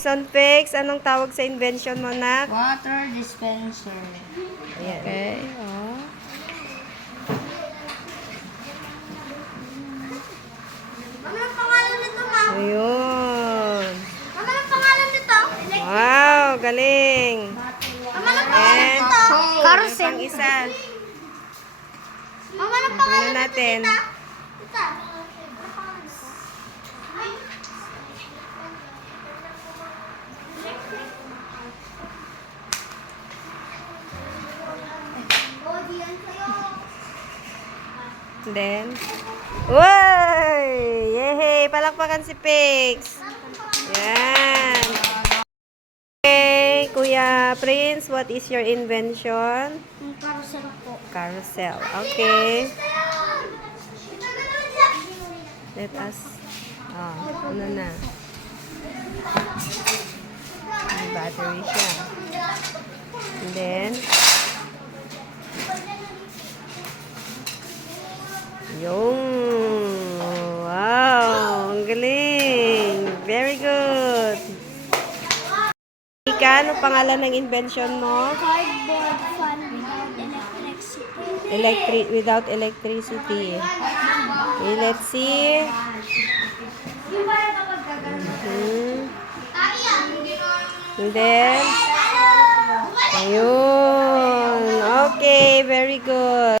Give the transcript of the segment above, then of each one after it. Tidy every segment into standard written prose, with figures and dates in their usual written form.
Sonpex, anong tawag sa invention mo, nak? Water dispenser. Ayan. Okay. Oh. Ano ang pangalan nito, ma? Ayun. Ano ang pangalan nito? Wow, galing. Ano ang pangalan And, nito? Carousel. Pang isa. Mama, ano ang pangalan Tingnan natin. Ito. Then, Uy! Yehey! Palakpakan si Pix. Yan. Okay, Kuya Prince, what is your invention? Ang carousel po. Carousel. Okay. Let us, ano na. May battery siya. And then, yung, wow, ang galing. Very good. Ika, ano pangalan ng invention mo? Cardboard fan without electricity. Without electricity. Okay, let's see. And then, ayun. Okay, very good.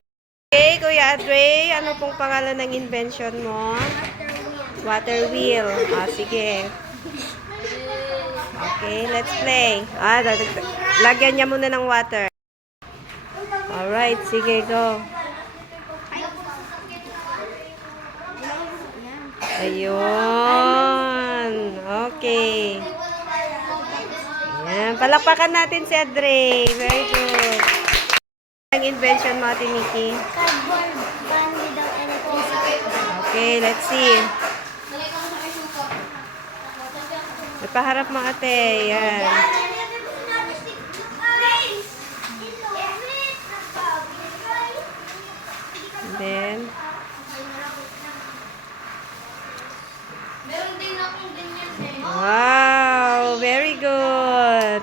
Okay, Kuya Adre, ano pong pangalan ng invention mo? Water wheel. Sige. Okay, let's play. Lagyan niya muna ng water. Alright, sige, go. Ayun. Okay. Ayan. Palakpakan natin si Adre. Very good. Ang invention mo, Ate Nikki? Cardboard fan without electricity. Okay, let's see. Ipaharap mo, ate. Yan. And then, Meron din akong ganyan eh. wow, very good.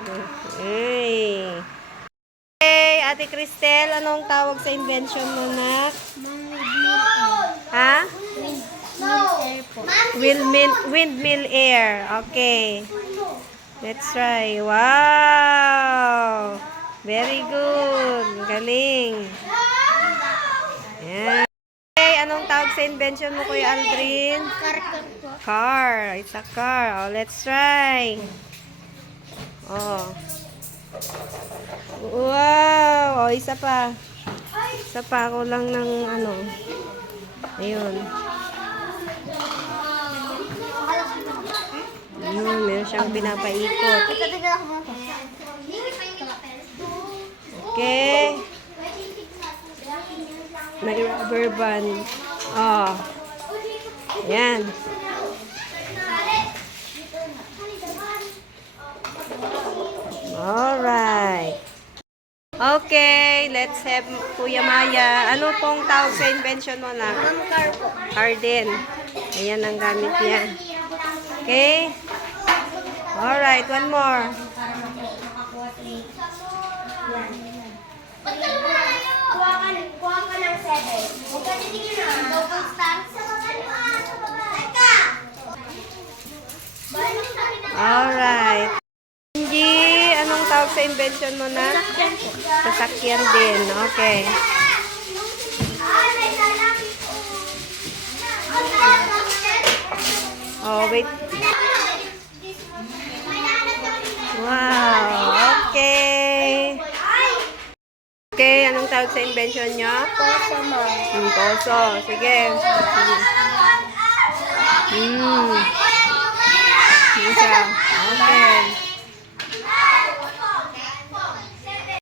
Okay. Okay, Ate Cristel, anong tawag sa invention mo, nak? Ha? Windmill air. Okay. Let's try. Wow! Very good. Galing. Yan. Okay, anong tawag sa invention mo, Kuya Aldrin? Car. It's a car. Oh, let's try. Oh. Wow! Oh, isa pa. Isa pa. Kulang ng ano. Ayun. Meron siyang pinapaikot. Okay. May rubber band. Oh. Yan. Alright. Okay, let's have Kuya Maya. Ano pong tawag sa invention mo na? Car din. Ayan ang gamit niya. Okay. Alright, one more. Kuha ka ng 7. Huwag ka titigil na. Double star. Alright. Angie, anong tawag sa invention mo na? Sasakyan din. Okay. Oh, wait. Wow. Okay. Okay, anong tawag sa invention niyo? Poso, ma'am. Poso. Sige. Isa. Okay.